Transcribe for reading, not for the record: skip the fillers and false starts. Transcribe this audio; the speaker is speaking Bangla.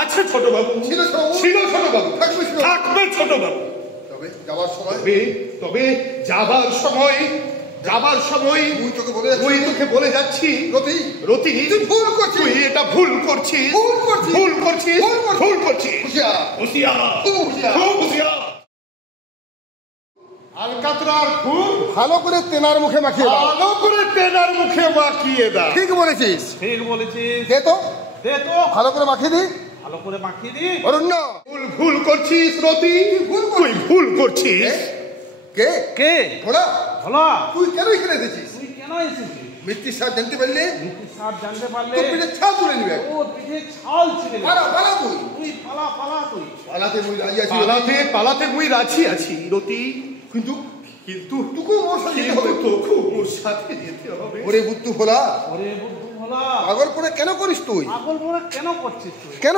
আছে ছোট বাবু, ছিল ছোট বাবু, থাকবে ছোট বাবু। তবে যাবার সময় তুই তোকে বলে যাচ্ছি, রতি তুই ভুল করছিস, তুই এটা ভুল করছিস। আলকাতরার খুব ভালো করে তেনার মুখে মাখিয়ে দাও। ঠিক বলেছিস। দে তো ভালো করে মাখিয়ে দি। অরণ্য ভুল করছিস রতি, তুই ভুল করছিস। কে ভোলা? তুই কেন এখানে এসেছিস? মিত্তি সাহেব জানতে পারলে তোর পিঠে ছাল তুলে নিবে। পালাতে মুই রাজি আছি রতি, কিন্তু মোর সাথে যেতে হবে। ওরে বুদ্ধু ভোলা, পাগল করে কেন করিস তুই? কেন